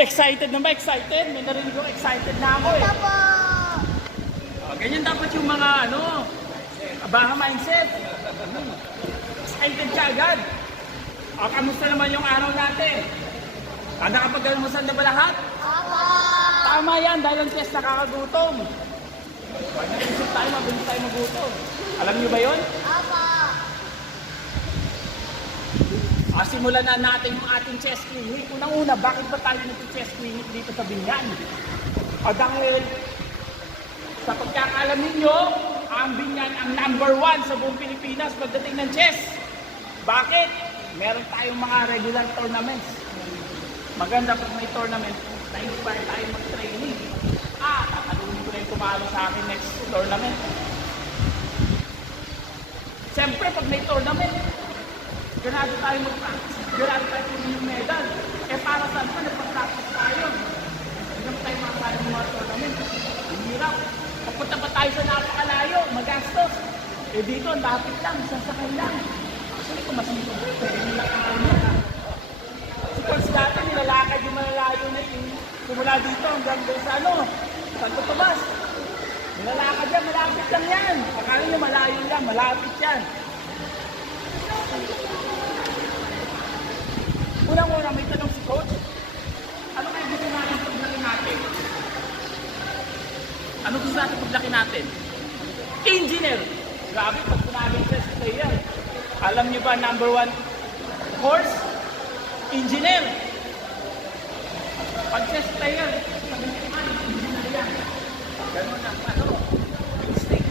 Excited na ba? Excited? May narinig ko, excited na ako eh. Opo. Ganyan dapat yung mga baha mindset. Excited ka agad. Kamusta naman yung araw natin? Nakapag-almusal na ba lahat? Opo. Tama yan, dahil ang test nakakagutom. Pag nag-isip tayo, mabilis tayo magutom. Alam niyo ba yun? Opo. Simulan na natin yung ating chest clinic. Unang-una, bakit ba tayo nag-chest clinic dito sa Binyan? Dahil sa pagkakaalam ninyo, ang Binyan ang #1 sa buong Pilipinas pagdating ng chess. Bakit? Meron tayong mga regular tournaments. Maganda pag may tournament, na-inspire tayo mag-training. Tatalunin ko na yung tumalo sa akin next tournament. Siyempre, pag may tournament, ganado tayo mag-practice. Ganado tayo yung medal. Para saan pa, nagpa-practice tayo. Hindi naman tayo makasali ng mga tournament. Ang hirap. Papunta pa tayo sa napakalayo, magastos. Dito, lapit lang, sasakay lang. Actually, kung mas dito, pwede nilakahan mo. Si Coach dati, nilalakad yung malalayo na yung simula dito hanggang doon sa Santo Tomas. Nilalakad yan, malapit lang yan. Akala nyo malayo lang, malapit yan. Unang-una, may tanong si Coach. Ano kaya gusto natin paglaki natin? Ano gusto natin paglaki natin? Engineer! Grabe, pag sinabing chess player. Alam niyo ba, #1 course? Engineer! Pag chess player, sabi niyo naman, engineer yan. Ganun ang instinct.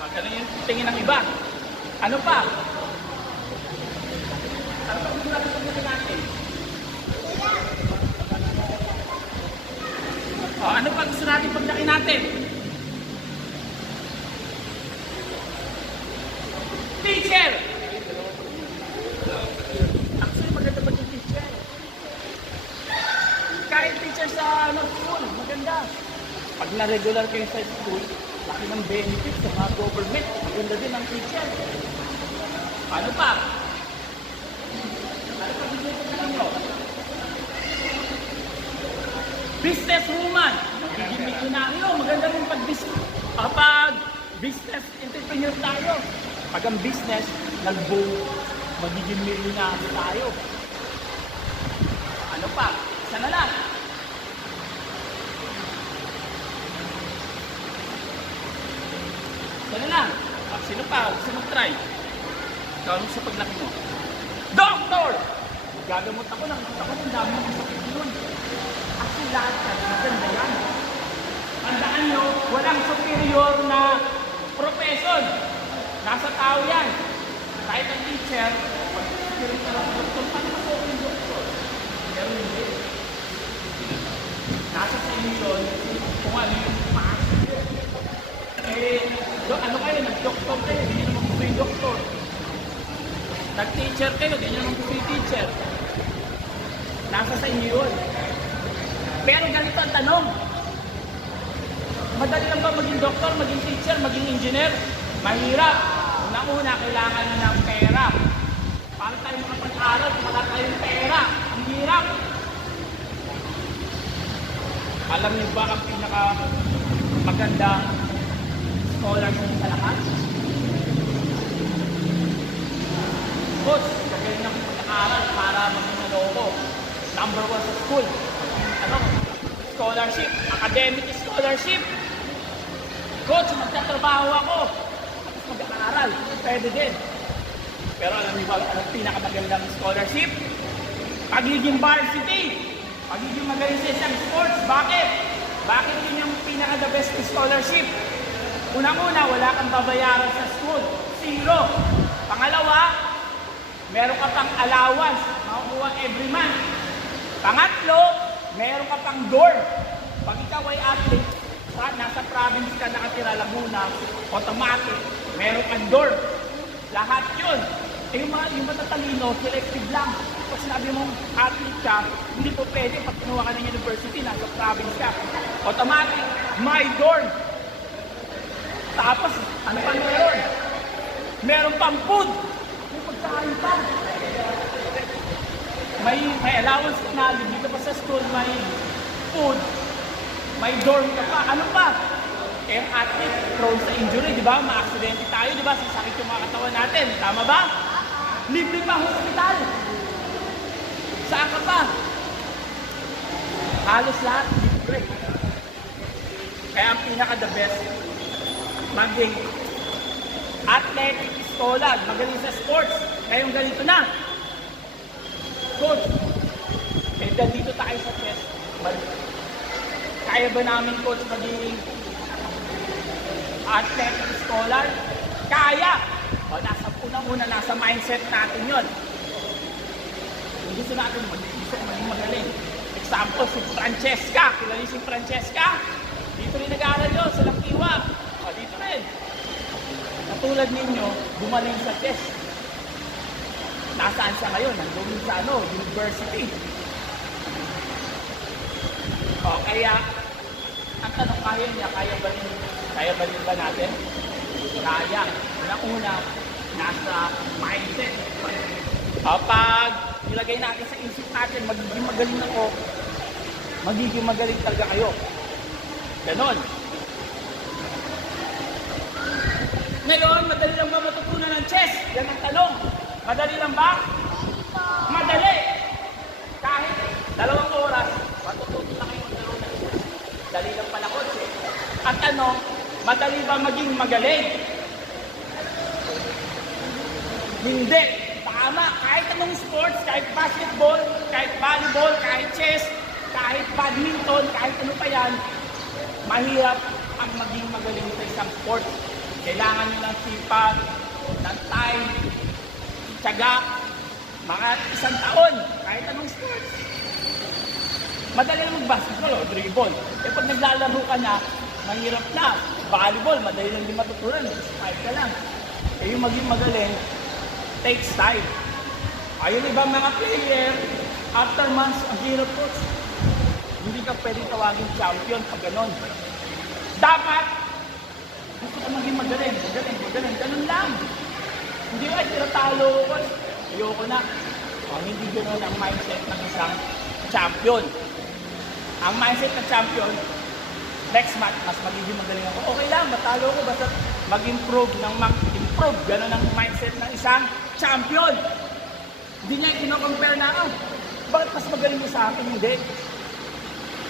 Pag ano yung tingin ng iba. Ano pa? Ano pa gusto natin paglaki natin? Ano pa gusto natin paglaki natin? Teacher! Actually, maganda ba yung teacher? Kahit teacher sa school, maganda. Pag na-regular kayo sa school, laki ng benefits sa mga government. Maganda din ang teacher. Ano pa? Ano pa gusto nyo? Businesswoman, magiging milyonaryo, maganda rin pag business entrepreneur tayo. Pag ang business, nag-boom, magiging milyonaryo tayo. Ano pa? Isa na lang. Isa na lang. Sino pa? Gusto mag-try? Ikaw ano sa paglaki mo? Doctor! Gagamot ako ng dami ng sakit yun. Actually, lahat yan, maganda yan. Tandaan nyo, walang superior na profession. Nasa tao yan. Kahit ang teacher, pag-superior ka lang sa doktor, paano ka po yung doktor? Pero hindi. Nasa sa inyo yun, kung ano yung paas. Ano kayo, nag-doktor kayo, hindi nyo naman gusto yung doktor. Nag-teacher kayo, hindi nyo naman gusto yung teacher. Nasa sa inyo yun. Pero ganito ang tanong. Madali lang ba maging doktor, maging teacher, maging engineer? Mahirap. Una-una, kailangan na ng pera. Para tayo makapag-aral, kung wala tayong pera. Ang hirap. Alam niyo ba ang pinaka-magandang scholarship sa lahat? Coach, kagaling ng pag-aaral para maging ko. #1 sa school. Scholarship, academic scholarship. Coach, magtatrabaho ako. Tapos mag-aaral, pwede din. Pero alam niyo ba, ang pinakamagandang scholarship? Pagiging varsity. Pagiging magaling sa isang sports. Bakit? Bakit yun yung pinaka-the best scholarship? Unang-una, wala kang babayaran sa school. 0. Pangalawa, meron ka pang allowance. Makukuha every month. Pangatlo, meron ka pang dorm. Pag ikaw ay athlete, nasa province ka nakatira, Laguna, automatic, meron kang dorm. Lahat yun. Yung matatalino, selective lang. Pag sinabi mong athlete ka, hindi po pwede pag kinuha ka ng university, nasa province ka. Automatic, my dorm. Tapos, ano pa meron? Meron pang food. May pagkain pa. may allowance ka na, dito pa sa school, may food, may dorm ka pa, ano pa? Eh, athlete, prone sa injury, di ba? Ma-aksidente tayo, di ba? Sasakit yung mga katawan natin, tama ba? Libre pa hospital. Saan ka pa? Halos lahat, libre. Kaya ang pinaka-the best, maging athletic, scholar, magaling sa sports. Ngayong ganito na. Coach, eh dito tayo sa chess. Kaya ba namin, coach, maging athletic, scholar? Kaya! O, unang-una, nasa mindset natin yon. Kung gusto natin maging magaling. Example, si Francesca. Kilala si Francesca? Dito rin nag-aaral yun, sa Langkiwa. O, dito rin. Katulad ninyo, gumaling sa chess. Nasaan siya ngayon? Nandun sa university. O, kaya, ang tanong, kaya niya, kaya ba rin ba natin? Kaya. Una-una, nasa mindset. Pag nilagay natin sa isip natin, magiging magaling ako, magiging magaling talaga kayo. Ganon. Ngayon, madali lang ba matutunan ng chess? Yan ang tanong. Madali lang ba? Madali. Kahit 2 oras, matutunan na kayo maglaro ng chess. Dali lang pala, coach. At ano, madali ba maging magaling? Hindi. Tama. Kahit anong sports, kahit basketball, kahit volleyball, kahit chess, kahit badminton, kahit ano pa yan, mahirap ang maging magaling sa isang sport. Kailangan nyo ng sipag, ng time, tiyaga, mga 1 taon, kahit anong sports. Madali lang mag-basketball o dribble. Eh pag naglalaro ka na, mahirap na. Volleyball, madali lang din matutunan. Kahit ka lang. Eh yung maging magaling, takes time. Ayun ibang mga player, after months, ang hirap, coach. Hindi ka pwedeng tawagin champion pag ganon. Dapat, gusto ko maging magaling. Ganun lang. Hindi ba, tinatalo ko, coach. Ayoko na. Hindi ganon ang mindset ng isang champion. Ang mindset ng champion, next match, mas magiging magaling ako. Okay lang, matalo ko, basta mag-improve. Ganun ang mindset ng isang champion. Hindi niya kino-compare na, bakit mas magaling mo sa akin? Hindi.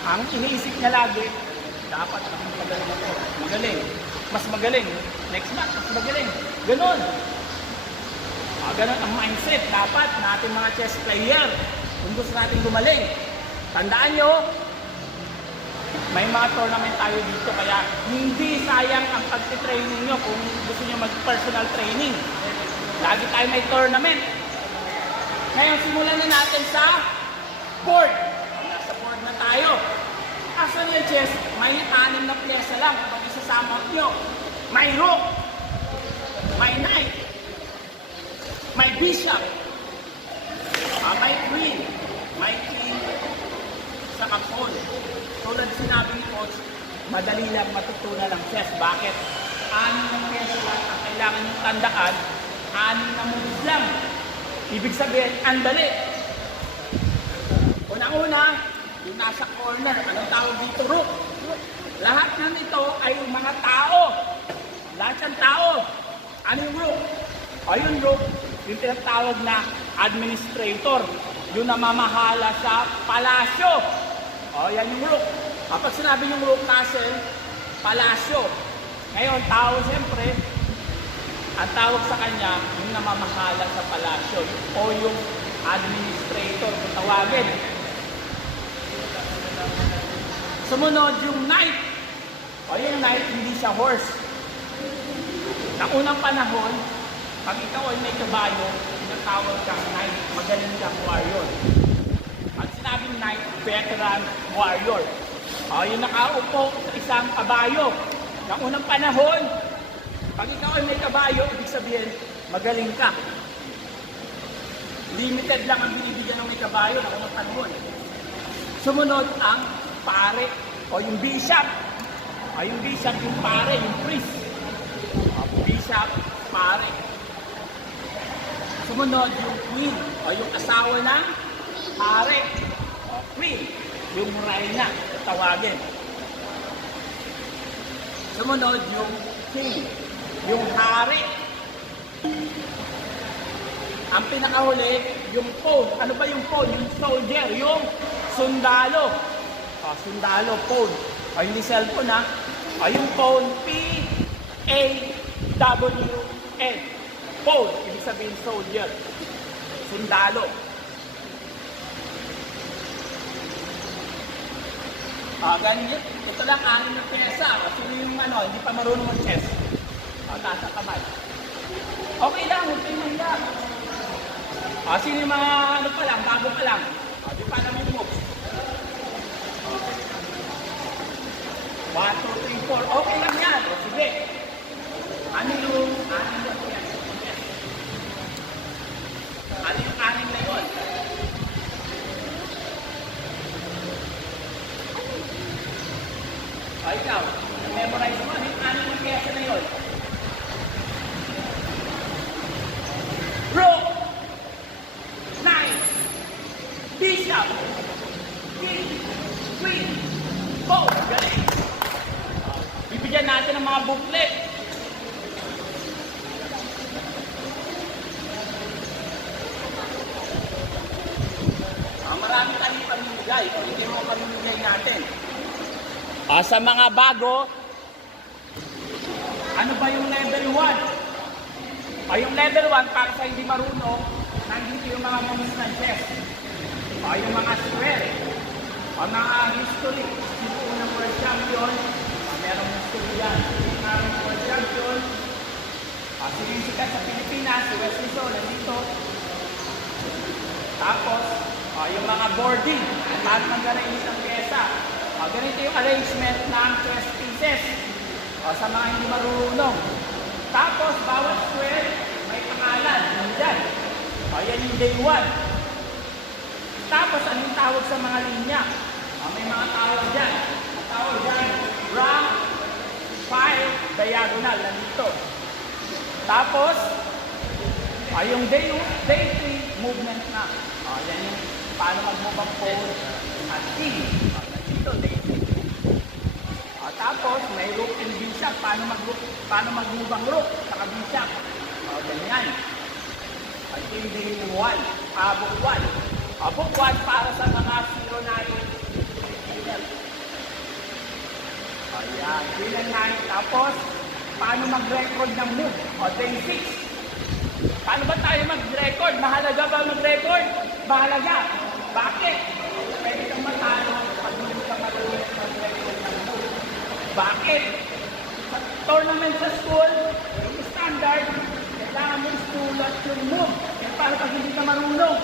Ang iniisip niya lagi, dapat maging magaling ako. Magaling. Mas magaling. Next match, mas magaling. Ganun. Ganun ang mindset. Dapat natin mga chess player, kung gusto natin gumaling. Tandaan nyo, may mga tournament tayo dito, kaya hindi sayang ang pag-training nyo kung gusto nyo mag-personal training. Lagi tayo may tournament. Ngayon, simulan na natin sa board. Nasa board na tayo. Asan yung chess? May 6 na pyesa lang. Pag isasama nyo, may rook, may knight, may bishop, may queen, may king, saka pawn. Tulad sinabi ni coach, madali lang matutunan ang chess. Bakit? 6 na pyesa lang ang kailangan nyo tandaan, 6 na moves lang. Ibig sabihin, ang dali. Una-una, yung nasa corner, anong tawag dito? Rook. Lahat na nito ay mga tao. Lahat ng tao. Ano yung rook? O yung rook, yung tinatawag na administrator. Yung namamahala sa palasyo. O yan yung rook. Kapag sinabi yung rook castle, palasyo. Ngayon, tao siyempre, ang tawag sa kanya, yung namamahala sa palasyo o yung administrator kung tawagin. Sumunod yung knight. O yung knight, hindi siya horse. Sa unang panahon, pag ikaw ay may kabayo, tinatawag kang knight, magaling kang warrior. Pag sinabing knight, veteran warrior. O yung nakaupo sa isang kabayo. Sa unang panahon, pag ikaw ay may kabayo, ibig sabihin, magaling ka. Limited lang ang binibigyan ng may kabayo na unang panahon. Sumunod ang pare o yung bishop. O yung bishop, yung pare, yung priest. O bishop, pare. Sumunod yung queen o yung asawa ng hari. Queen, yung reyna, tawagin. Sumunod yung king, yung hari. Ang pinakahuli, yung pawn. Ano ba yung pawn? Yung soldier, yung sundalo. Sundalo, pawn. Hindi cellphone ha. Yung pawn, P-A-W-N. Pawn, ibig sabihin soldier. Sundalo. Ganyan. Ito lang, 6 na pyesa. Sino yung hindi pa marunong mag-chess? Taas ang kamay. Okay lang, huwag kayong mahiya. Sino yung mga pa lang, bago pa lang? Di pa naman yung moves. 1, 2, 3, 4. Okay lang yan. Sige. Ano yung 6 na pyesa? Ano yung 6 na yun? Ikaw, memorize mo, ano yung 6 na pyesa na yun? Rook, Knight, Bishop, King, Queen, Pawn. Galing. Bibigyan natin ng mga booklet. Marami tayong pamimigay. Kung hindi mo pamimigay natin. Sa mga bago, ano ba yung level 1? Yung level 1, para sa hindi marunong, nandito yung mga moves ng chess. Yung mga square. Mga history. Yung unang world champion, merong history yan. Yung aming world champion, sinisikat sa Pilipinas, si Wesley So, nandito. Tapos, yung mga boarding, lahat ng ganito ng pyesa. Ganito yung arrangement ng chess pieces sa mga hindi marunong. Tapos, bawat square may pangalan. Nandyan. Yan yung day 1. Tapos, anong tawag sa mga linya? May mga tawag dyan. Ang tawag dyan, rank, file, diagonal. Nandito. Tapos, yung day 3, movement na. Yan yung paano mag-move ang pawn at king. Nandito, day 3. Tapos, may rook and bishop. Paano mag-move ang rook saka bishop. Ganyan. At yung day 1, book 1. Book 1 para sa mga 09. Ayan, 09. Tapos, paano mag-record ng move? Day 6. Paano ba tayo mag-record? Mahalaga ba mag-record? Mahalaga. Bakit? Pwede kang matalo pag hindi ka marunong mag-record ng move. Bakit? Sa tournament sa school, yung standard, kailangan mo isulat yung move. Kaya para pag hindi ka marunong,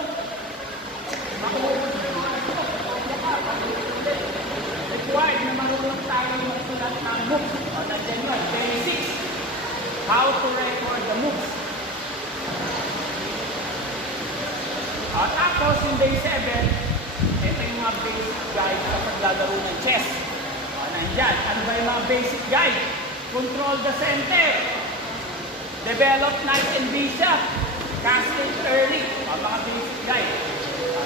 required na marunong tayo magsulat ng moves. Nandiyan yun, day 6. How to record the moves. Tapos, yung day 7, ito yung mga basic guide sa paglalaro ng chess. Nandyan, ano ba yung mga basic guide? Control the center. Develop knight and bishop. Castle early. Mga basic guide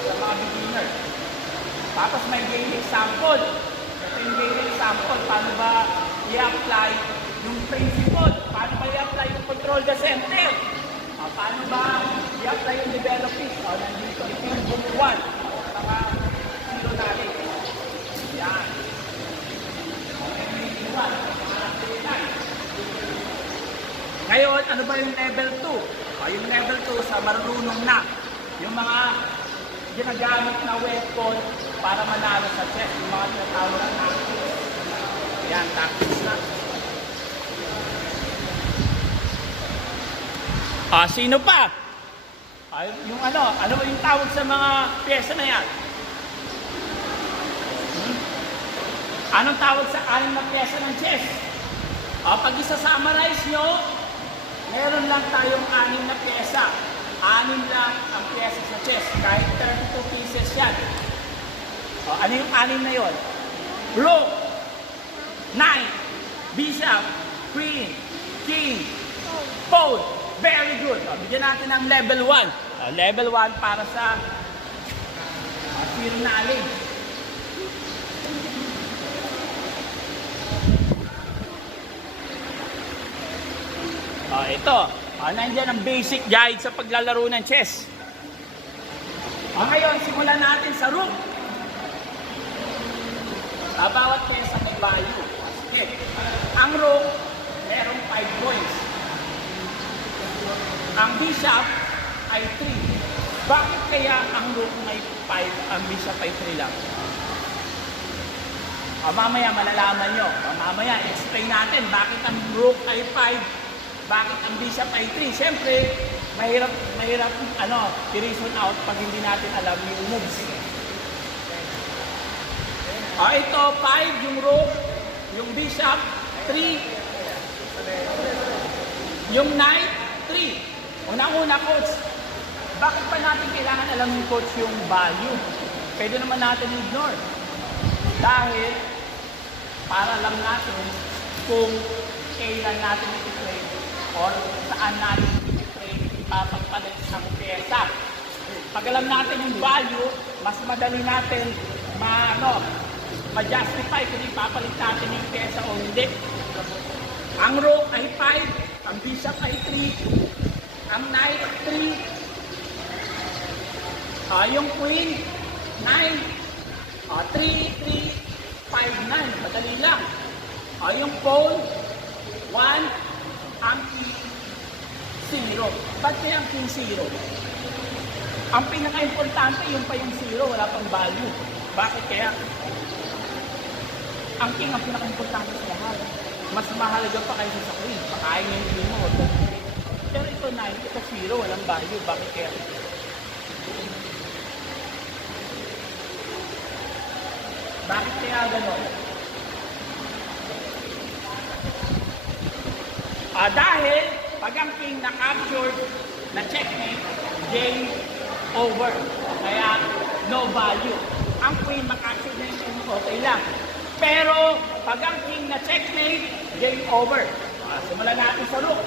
sa mga beginner. Tapos may game example. Ito yung game example. Paano ba i-apply yung principle? Paano ba i-apply yung control the center? Paano ba i-apply yung developing? Nandito ito yung book 1. Saka zero knowledge. Yan. Ngayon, ano ba yung level 2? Yung level 2 sa marunong na. Yung mga ginagamit na weapon para manalo sa chess. Yung mga tinatawag na tactics. Yan, tactics na. Sino pa? Yung ano ba yung tawag sa mga pyesa na yan? Anong tawag sa 6 na pyesa ng chess? Pag isa-summarize nyo, meron lang tayong 6 na pyesa. 6 lang ang pyesa sa chess. Kahit 32 pieces yan. Ano yung 6 na yun? Rook, Knight, Bishop, Queen, King, Pawn. Very good. Bigyan natin ng level 1. Level 1 para sa Zero knowledge. Ito. Nandiyan ang basic guide sa paglalaro ng chess. Ngayon, simulan natin sa rook. Bawat pesa may value. Okay. Ang rook, merong 5 points. Ang bishop ay 3. Bakit kaya ang rook may 5, ang bishop ay 3 lang? Mamaya malalaman nyo. Mamaya explain natin bakit ang rook ay 5, bakit ang bishop ay 3. Siyempre, mahirap i-reason out pag hindi natin alam yung moves. Ito, 5 yung rook, yung bishop, 3. Yung knight, 3. Unang-una, coach, bakit pa natin kailangan alam ni coach yung value? Pwede naman natin ignore. Dahil, para alam natin kung kailan natin i-play or saan natin i-play ipapagpalit ang pyesa. Pag alam natin yung value, mas madali natin ma-justify kung ipapalit natin yung pyesa o hindi. Ang rook ay 5, ang bishop ay 3, ang knight 3, yung queen 9, 3, 5, 9, madali lang. Yung pawn 1, ang king 0. Ba't kaya ang king 0? Ang pinaka-importante yung pa yung 0, wala pang value. Bakit kaya? Ang king ang pinaka-importante sa lahat. Mas mahalaga pa kaysa sa queen. Pakain yung queen mo. Pero ito 9, ito 0, walang value. Bakit kaya? Bakit kaya gano'n? Dahil pag ang king na-captured na checkmate, game over. Kaya no value. Ang queen ma-capture na yung king, okay lang. Pero pag ang king na checkmate, game over. Simulan natin sa rook.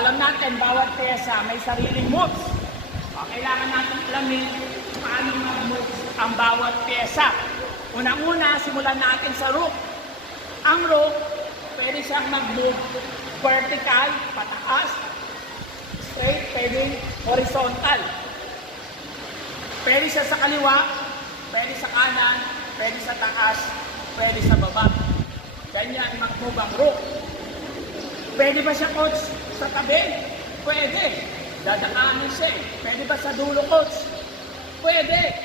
Alam natin, bawat pyesa may sariling moves. Kailangan natin alamin paano mag-moves ang bawat pyesa. Unang-una, simulan natin sa rook. Ang rook, pwede siyang mag-move vertical, pataas, straight, pwede horizontal. Pwede siya sa kaliwa, pwede sa kanan, pwede sa taas, pwede sa baba. Ganyan mag-move ang rook. Pwede ba siya, coach, sa tabi? Pwede. Dadaanin siya. Pwede ba sa dulo, coach? Pwede.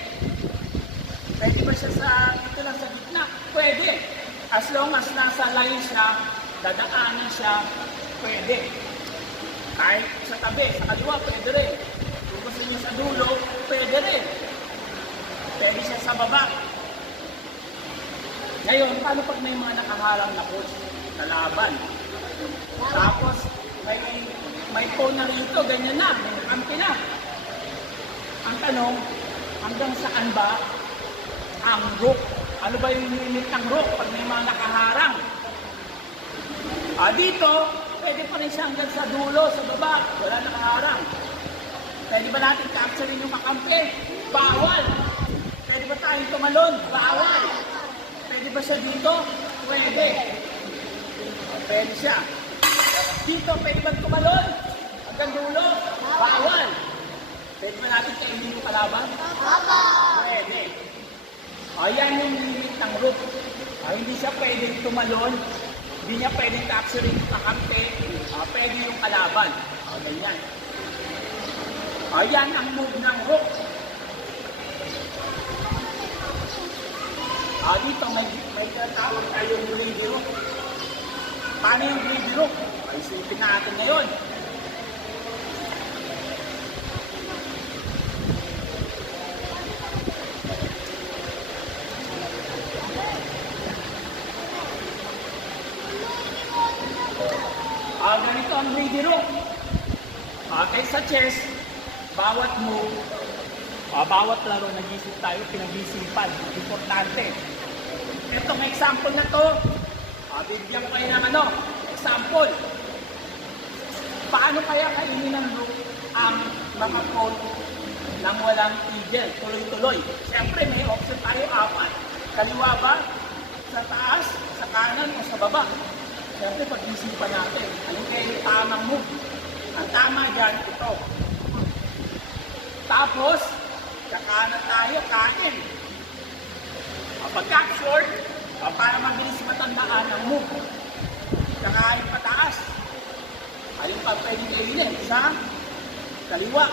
Pwede ba siya dito lang sa gitna? Pwede. As long as nasa line siya, dadaanin siya, pwede. Kahit sa tabi, sa kaliwa, pwede rin. Kung gusto niya sa dulo, pwede rin. Pwede siya sa baba. Ngayon, paano pag may mga nakaharang na coach na laban? Tapos, may pawn na rito, ganyan na, may nakampi na. Ang tanong, hanggang saan ba ang rook? Ano ba yung limit ng rook pag may mga nakaharang? Dito, pwede pa rin siya hanggang sa dulo, sa baba, wala nakaharang. Pwede ba natin capturein yung makampi? Bawal! Pwede ba tayong tumalon? Bawal! Pwede ba siya dito? Pwede. Pwede siya. Dito, pwede ba tumalon? Hanggang dulo? Bawal. Pwede ba natin kainin yung kalaban? Pwede. Ayan yung limit ng rook. Hindi siya pwedeng tumalon. Hindi niya pwedeng capturing yung kakampi. Pwede yung kalaban. Ganyan. Ayan ang move ng rook. Dito, may tatawag tayong greedy rook. Paano yung greedy rook? Isipin natin ngayon. chess, bawat move, bawat laro, nag-isip tayo, pinag-isipan. Importante. Itong example na to, bibigyan ko kayo ng example. Paano kaya kainin ng rook ang mga pawn nang walang eagle, tuloy-tuloy? Siyempre, may option tayo, 4. Kaliwa ba? Sa taas, sa kanan, o sa baba? Siyempre, pag-isipan natin, anong kaya yung tamang move? Ang tama dyan, ito. Tapos, sa kanan tayo, kain. Pag-capture, para mabilis matandaan ang move. Saka yung pataas. Alin pa pwedeng kainin? Sa kaliwa.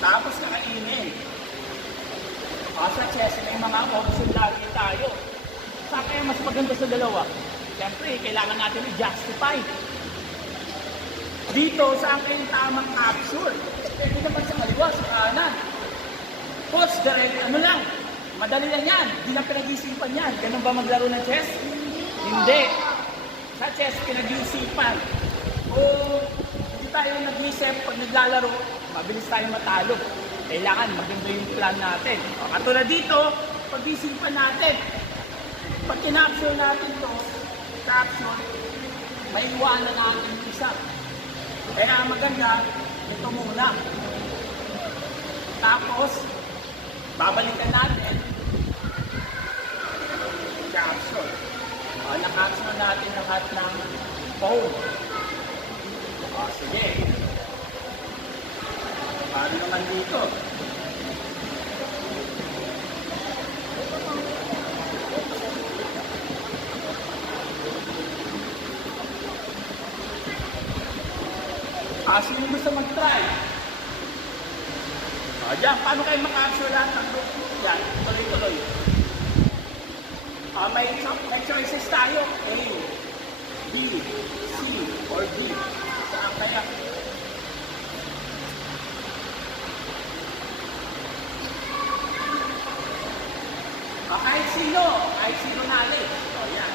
Tapos kakainin. Sa chess, may mga option lagi tayo. Saan kaya mas maganda sa dalawa? Siyempre, kailangan natin i-justify. Dito, saan kayo yung tamang capture? Pwede naman sa kaliwa, sa kanan. Post, direct, lang. Madali lang yan. Hindi na pinag-isipan yan. Ganun ba maglaro ng chess? Hindi. Sa chess, pinag-isipan. Kung hindi tayo nag-isip, pag naglalaro, mabilis tayo matalo. Kailangan maganda yung plan natin. Katulad dito, pag-isipan natin. Pag kinapsure natin to, capture, may iwanan natin yung isa. Kaya maganda, ito muna. Tapos, babalikan natin, capture. Nakapsure natin lahat ng phone. Sige. Paano naman dito? Sino gusto mag-try? Diyan, paano kayo makapsure lahat ng group? Yan, tuloy-tuloy. May choices tayo. A, B, C, or D. Saan kaya? Kahit sino natin. Yan.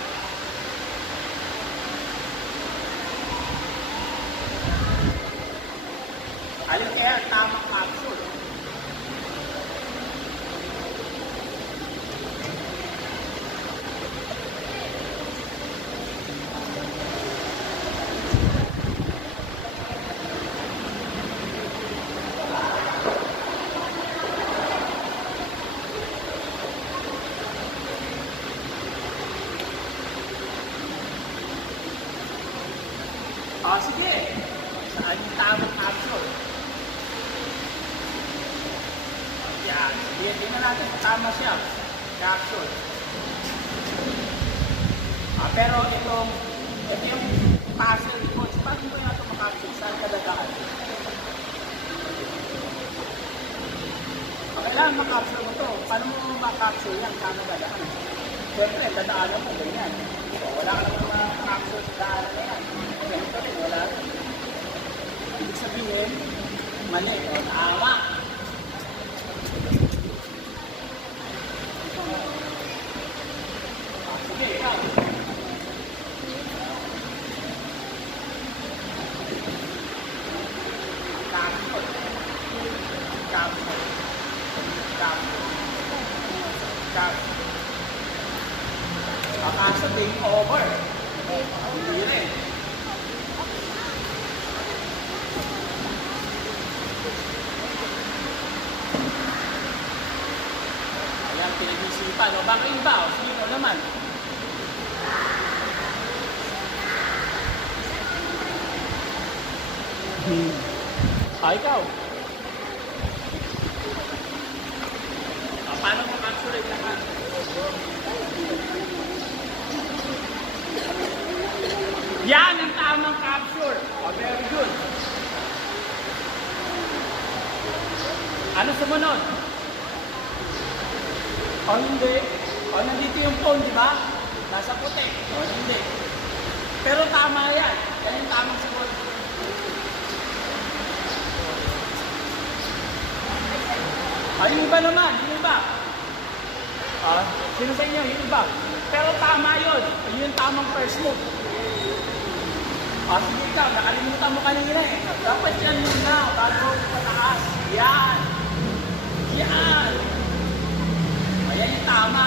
Alin kaya ang tamang capsule? Sige. Saan yung tamang capsule? Yan. Sige, tingnan natin kung tama siya. Capsule. Pero ito yung puzzle coach. Paano ba natin makapsule? Saan kadadaan? Kailangan makapsule mo to. Paano mo makapsule yan? Saan kadadaan? Siyempre, dadaanan mo ganyan. Wala ka naman makapsule sa daanan na yan. Ganito rin, wala. Ibig sabihin, mali. Tama. Sige, ikaw. Capsule. Capsule. Capsule. Capsule. Kakasabing over. Hindi rin. Ayan, pinag-isipan. O baka iba, o sino naman? Ikaw. Paano mo capture lahat? Yan ang tamang capture. Very good. Ano sumunod? Hindi. Nandito yung phone, di ba? Nasa puti. Hindi. Pero tama yan. Yan yung tamang sumunod. Yung iba naman, yung iba. Sino sa inyo, yung iba. Pero tama yun. Yun yung tamang first move. Sige ikaw, nakalimutan mo kanina eh. Dapat yan muna, bago pataas. Yan. Yan. Ayan yung tama.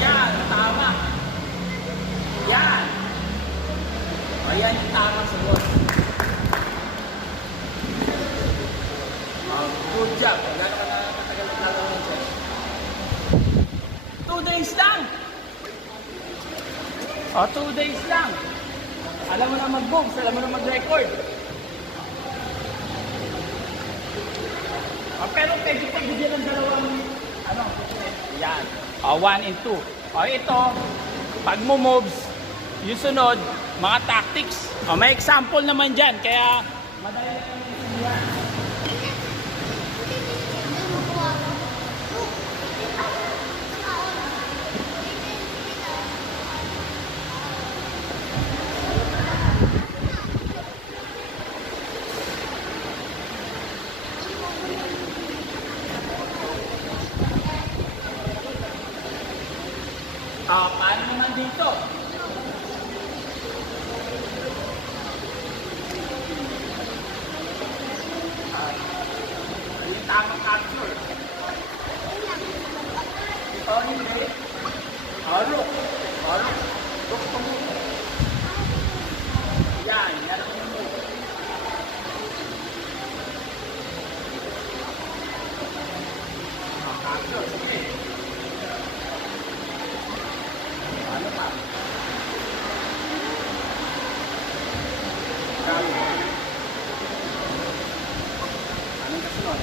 Yan, tama. Yan. Ayan yung tama sagot. Good job. Gano'n ka na matagal na nalaro ng chess? 2 days lang. 2 days lang. Alam mo na mag-moves, alam mo na mag-record. Pero pwede pagbigyan ng dalawang, yan. 1 and 2. Ito, pag mo moves, yung sunod, mga tactics. May example naman dyan, kaya madali lang yung yan. Paano naman dito? Yung tamang capture. Hindi. Look. Look pa mo. Yan ang yung move. Capture, sige. Ano pa? Anong kasunod?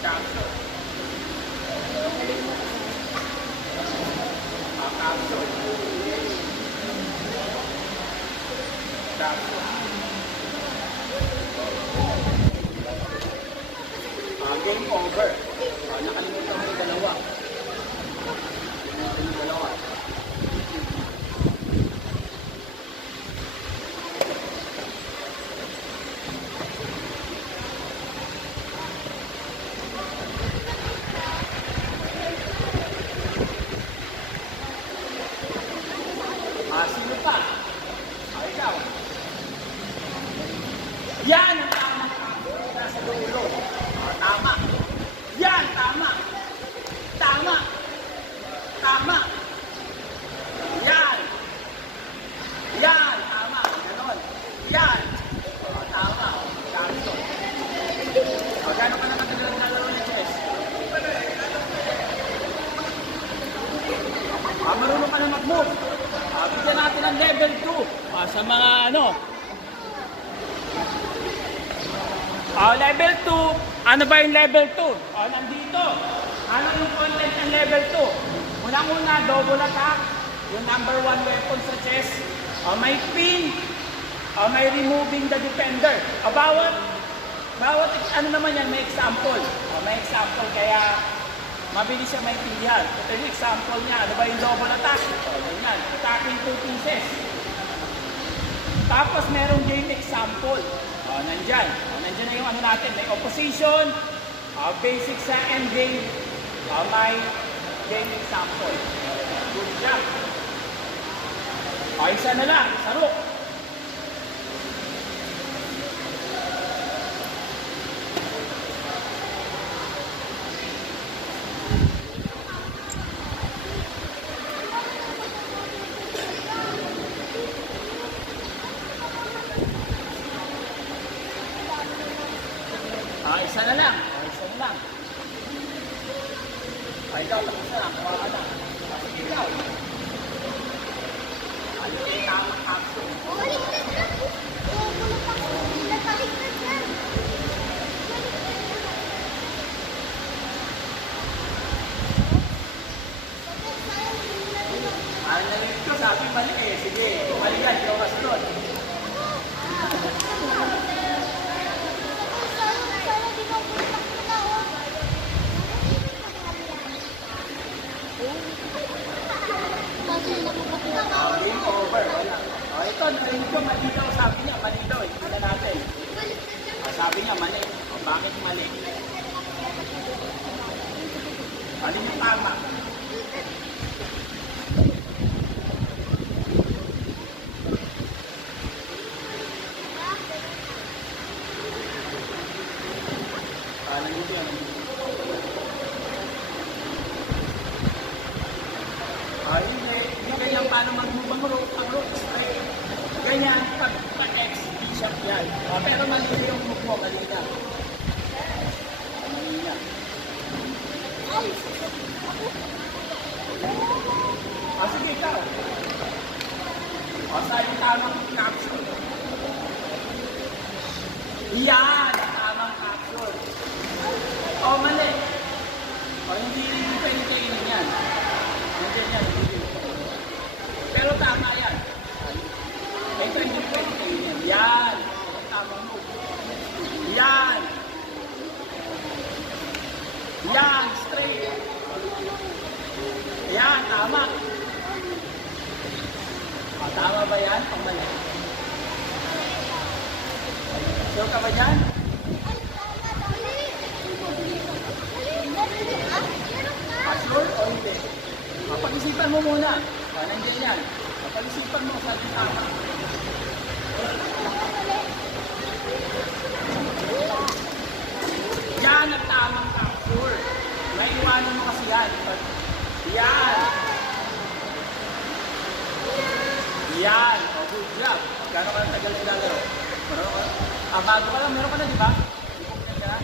Capture. Capture. Capture. Game over. Nakalimutan mo yung dalawa. Sino pa? Ikaw. Yan ang tama. Nasa dulo. Tama. Yan, tama. Tama. Tama. Yan. Yan, tama. Ganon. Yan. Tama. Ganito. Gano'n ka naman nalaro ng chess? Marunong ka na mag-move. Bigyan natin ang level 2 sa mga level 2, ano ba yung level 2? Nandito. Ano yung content ng level 2? Unang-una, double attack, yung number 1 weapon sa chess. May pin, may removing the defender. Bawat naman yan, may example. May example, kaya mabilis siya maintindihan. Ito yung example niya. Ano ba yung double attack? Ganyan. Attacking 2 pieces. Tapos merong game example. Nandyan. Nandyan na yung natin. May opposition, basic sa endgame, may game example. Good job. Isa na lang. Saro. Isa na lang. Isa na lang. Ikaw, tapos na lang. Kuha ka na. Ikaw. Ano yung tamang action? Baligtad na. Baligtad na. Ano na rin ito? Sabi mali eh. Sige. Mali yan. Ikaw kasunod. Game over. Wala. Ito, narinig ko mali daw. Sabi niya, mali daw. Hindi na natin. Sabi niya, mali. Bakit mali? Mali yung tama. Nandito yan. Hindi. Hindi ganyan paano mag-move ang rope straight. Ganyan pag-X, bishop yan. Pero mali yung move mo, kanina. Mali niya. Sige, ikaw. Saan yung tamang capsule? Yan, tamang capsule. Mali. Hindi pwede kainin yan. Hindi yan. Pero tama yan. Ito hindi pwede kainin yan. Yan. Tamang move. Yan. Yan, straight. Yan, tama. Tama ba yan? Pangmali. Sure ka ba dyan? Sure o hindi? Pag-isipan mo muna. Nandiyan yan. Pag-isipan mo sa tama. Yan ang tamang capture. Naiwanan mo kasi yan. Yan. Yan. Good job. Gano'n ka na tagal silalaro? Bago ka lang. Meron ka na, di ba? Meron ka na.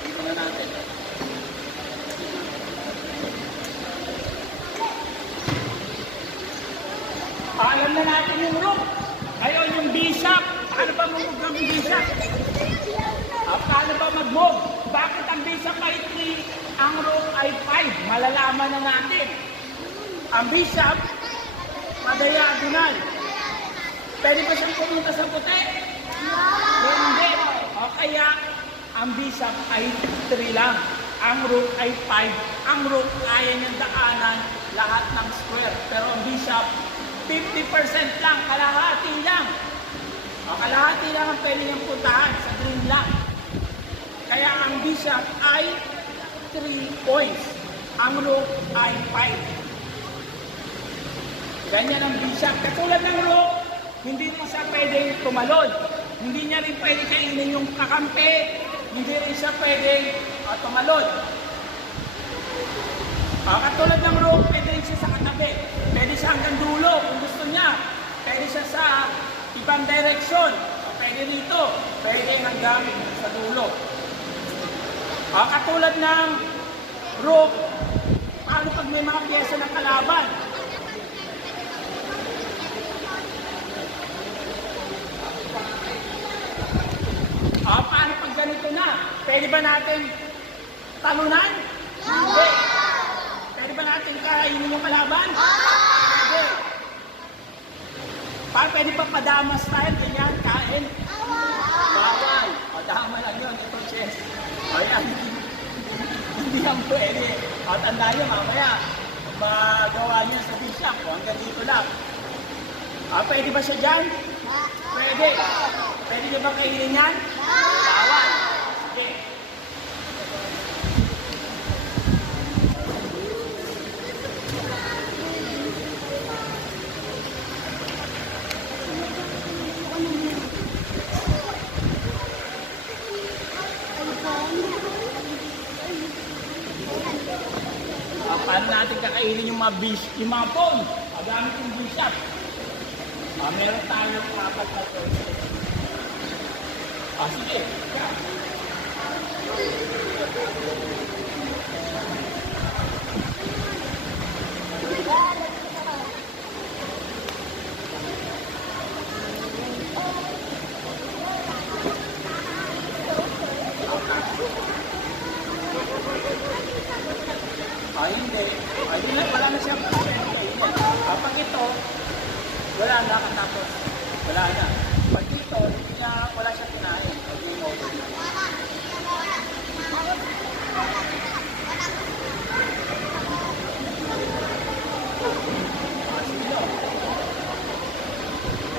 Dito na natin. Alam na natin yung rook. Ngayon yung bishop. Paano ba mag-move ng bishop? Paano ba mag-move? Bakit ang bishop ay 3, ang rook ay 5? Malalaman na natin. Ang bishop, madiagonal. Pwede ba siyang pumunta sa puti? Hindi. O kaya, ang bishop ay 3 lang. Ang rook ay 5. Ang rook kaya niyang daanan lahat ng square. Pero ang bishop, 50% lang, kalahati lang. O kalahati lang ang pwede niyang puntahan sa green lang. Kaya ang bishop ay 3 points. Ang rook ay 5. Ganyan ang bishop. Katulad ng rook, hindi rin siya pwedeng tumalon. Hindi niya rin pwede kainin yung kakampi. Hindi rin siya pwedeng tumalon. Katulad ng rook, pwede rin siya sa katabi. Pwede siya hanggang dulo kung gusto niya. Pwede siya sa ibang direksyon. Pwede dito. Pwede hanggang sa dulo. Katulad ng rook, paano pag may mga pyesa ng kalaban? Paano pag ganito na? Pwede ba natin talunan? Hindi. Pwede ba natin kainin yung kalaban? Hindi. Paano pwede pa padamas tayo? Ganyan, kain? Bawal. Dama lang yun. Ito, chess. Ayan. Hindi yan pwede. Tandaan nyo, mamaya, magawa nyo sa bishop. Hanggang dito lang. Pwede ba siya dyan? Pwede. Pwede nyo ba kainin yan? Bawal. Sige. Paano natin kakainin yung mga phone? Gamit yung bishop. Meron tayong 4 na choices. Sige. Hindi. Wala na siyang kapag ito, wala na katapos. Wala na. Pag dito, wala siyang kinain.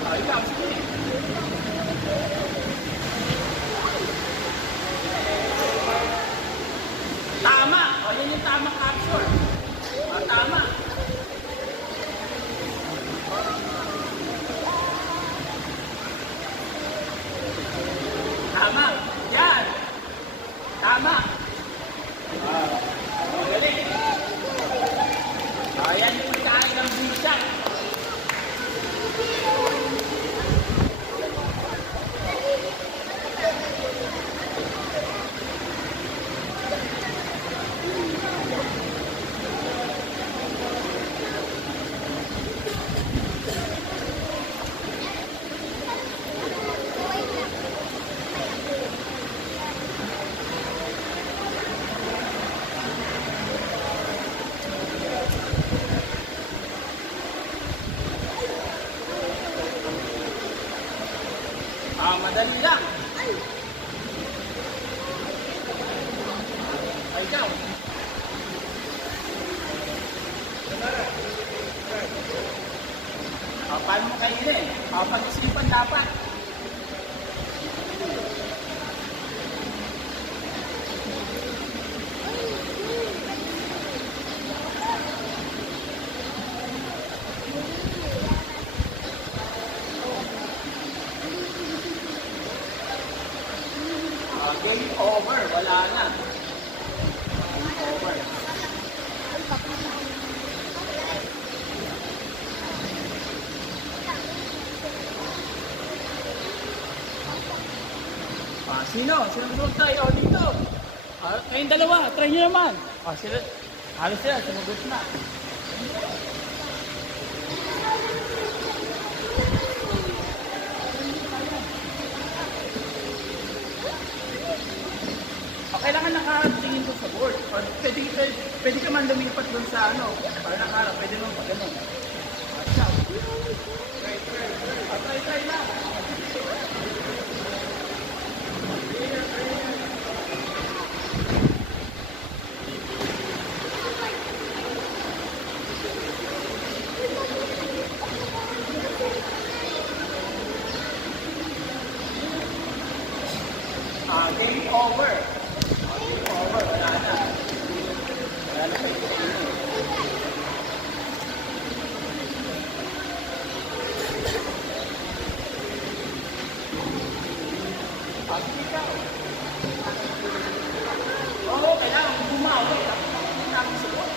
Ikaw, sige. Tama. Yan yung tamang capsule. Tama. Madali lang. Ay, ikaw. Paano mo kainin? Pag-isipan dapat. Game over. Wala na. Game over. Sino? Sino sumunod tayo? Dito. Kayong dalawa. Try nyo naman. Sila. Halos sila. Sumugot na. Kailangan nakatingin ko sa board. Or pwede ka man lumipat doon sa ano. Para nakaharap. Pwede naman pag ano. Try lang. Game over. Game over. Wala na. Wala na kayo. Sige ka. Oo, kailangan bumawi. Hindi namin suot.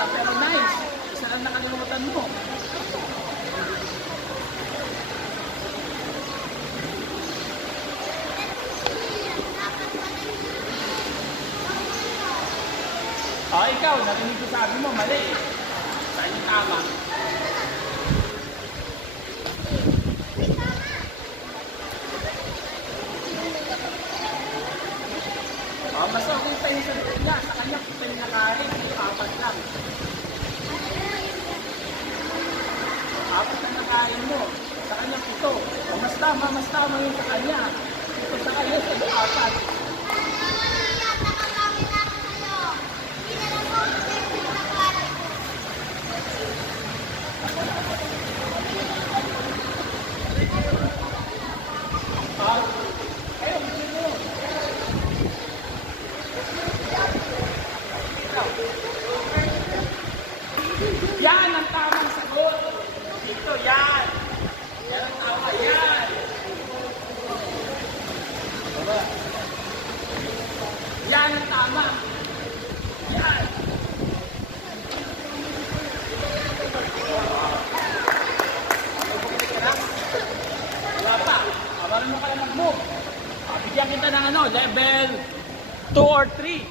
Pero nice. Isa lang nakalimutan mo. Ikaw, narinig ko sabi mo, mali. Saan yung tama? Mas okay tayo sa na. Sa kanya, kita yung nakain. Apat lang. Apat na nakain mo. Sa kanya, ito. Mas tama yung sa kanya. Ito sa kanya, ito apat. Yan ang tamang sagot. Ito, yan. Yan ang tama, yan. Yan ang tama. Yan. Wala pa. Marunong ka lang mag-move. Bigyan kita ng level 2 or 3.